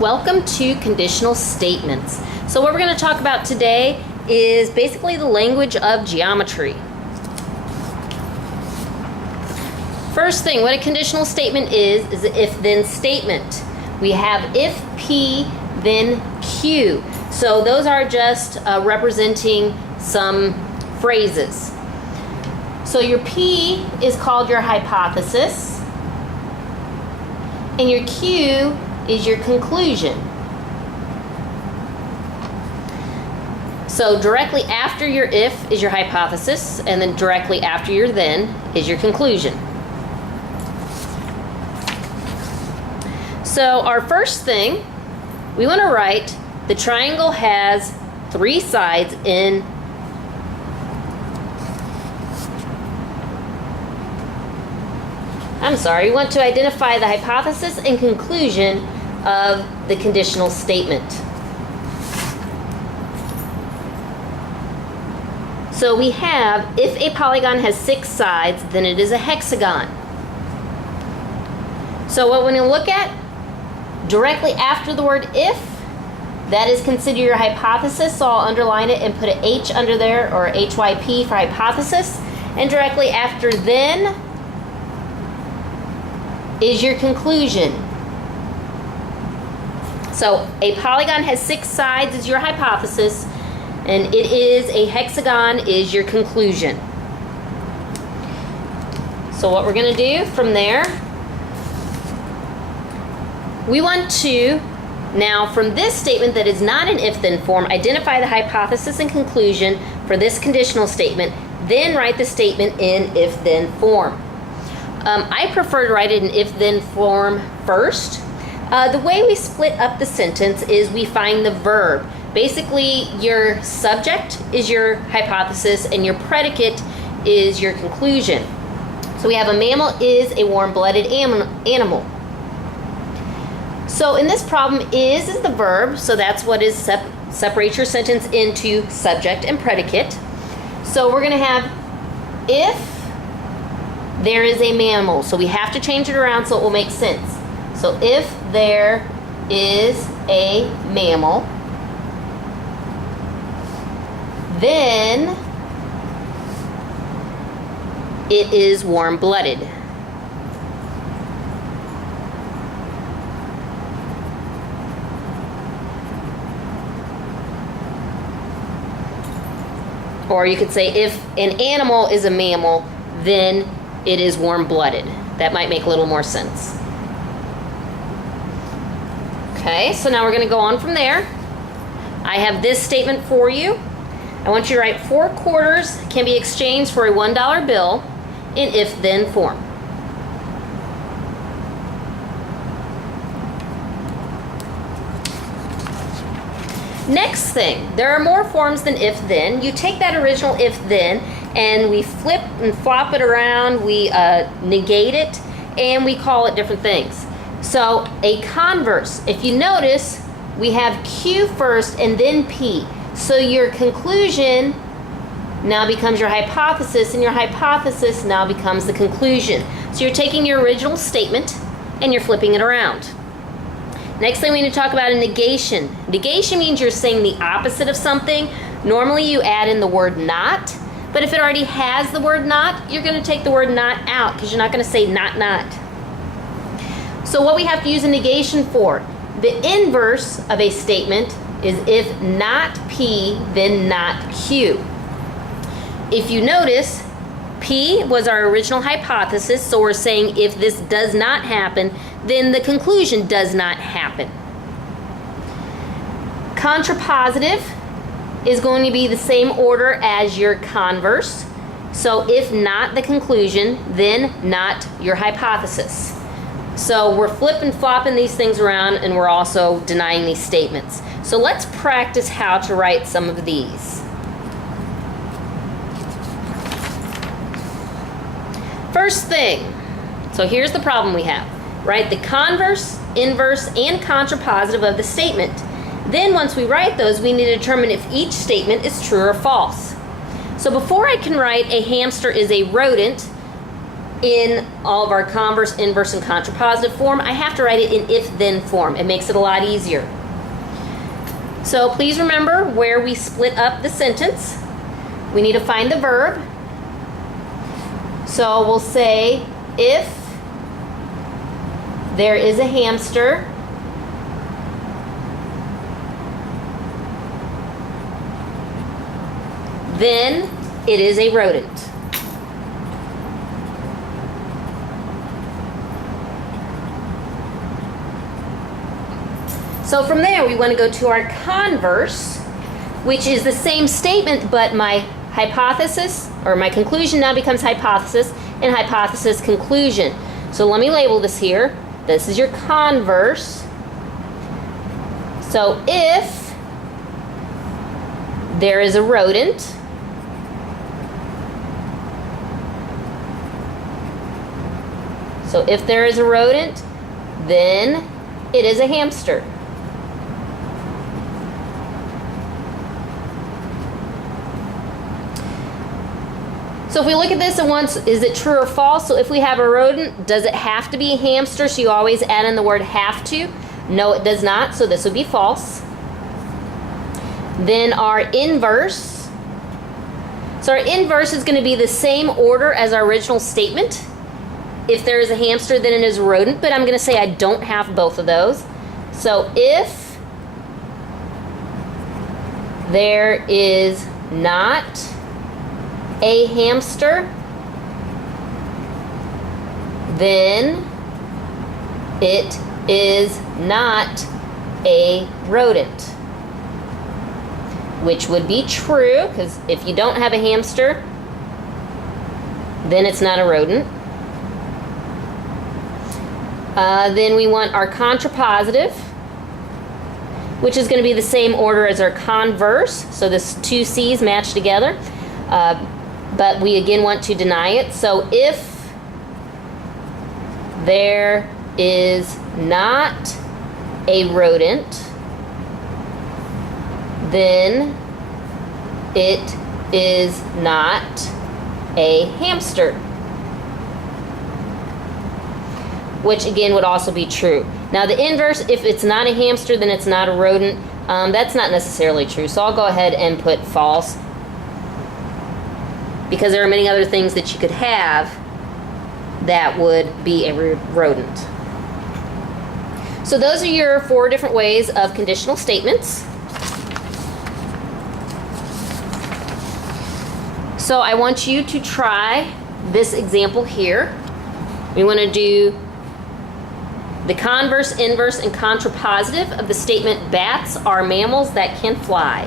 Welcome to Conditional Statements. So what we're going to talk about today is basically the language of geometry. First thing, what a conditional statement is an if-then statement. We have if P, then Q. So those are just representing some phrases. So your P is called your hypothesis, and your Q is your conclusion. So directly after your if is your hypothesis, and then directly after your then is your conclusion. So our first thing, we want to write the triangle has three sides in we want to identify the hypothesis and conclusion of the conditional statement. So we have, if a polygon has 6 sides, then it is a hexagon. So what we're going to look at, directly after the word if, that is considered your hypothesis, so I'll underline it and put an H under there, or HYP for hypothesis. And directly after then is your conclusion. So a polygon has 6 sides is your hypothesis, and it is a hexagon is your conclusion. So what we're going to do from there, we want to now from this statement that is not an if-then form, identify the hypothesis and conclusion for this conditional statement, then write the statement in if-then form. I prefer to write it in if-then form first. The way we split up the sentence is we find the verb. Basically, your subject is your hypothesis and your predicate is your conclusion. So we have a mammal is a warm-blooded animal. So in this problem, is the verb, so that's what is separate your sentence into subject and predicate. So we're going to have if there is a mammal. So we have to change it around so it will make sense. So if there is a mammal, then it is warm-blooded. Or you could say if an animal is a mammal, then it is warm-blooded. That might make a little more sense. Okay, so now we're going to go on from there. I have this statement for you. I want you to write 4 quarters can be exchanged for a $1 bill in if-then form. Next thing, there are more forms than if-then. You take that original if-then and we flip and flop it around, we negate it, and we call it different things. So a converse, if you notice, we have Q first and then P. So your conclusion now becomes your hypothesis, and your hypothesis now becomes the conclusion. So you're taking your original statement and you're flipping it around. Next thing we need to talk about is negation. Negation means you're saying the opposite of something. Normally you add in the word not, but if it already has the word not, you're going to take the word not out because you're not going to say not. So what we have to use a negation for, the inverse of a statement is if not P, then not Q. If you notice, P was our original hypothesis, so we're saying if this does not happen, then the conclusion does not happen. Contrapositive is going to be the same order as your converse. So if not the conclusion, then not your hypothesis. So we're flipping, flopping these things around, and we're also denying these statements. So let's practice how to write some of these. First thing, so here's the problem we have. Write the converse, inverse, and contrapositive of the statement. Then once we write those, we need to determine if each statement is true or false. So before I can write a hamster is a rodent, in all of our converse, inverse, and contrapositive form. I have to write it in if-then form. It makes it a lot easier. So please remember where we split up the sentence. We need to find the verb. So we'll say, if there is a hamster, then it is a rodent. So from there, we want to go to our converse, which is the same statement, but my hypothesis, or my conclusion now becomes hypothesis, and hypothesis conclusion. So let me label this here. This is your converse. So if there is a rodent, so if there is a rodent, then it is a hamster. So if we look at this at once, is it true or false? So if we have a rodent, does it have to be a hamster? So you always add in the word have to. No, it does not. So this would be false. Then our inverse. So our inverse is going to be the same order as our original statement. If there is a hamster, then it is a rodent. But I'm going to say I don't have both of those. So if there is not a hamster, then it is not a rodent, which would be true, because if you don't have a hamster, then it's not a rodent. Then we want our contrapositive, which is going to be the same order as our converse, so this two C's match together. But we again want to deny it. So if there is not a rodent, then it is not a hamster, which again would also be true. Now the inverse, if it's not a hamster, then it's not a rodent. That's not necessarily true. So I'll go ahead and put false, because there are many other things that you could have that would be a rodent. So those are your 4 different ways of conditional statements. So I want you to try this example here. We want to do the converse, inverse, and contrapositive of the statement, bats are mammals that can fly.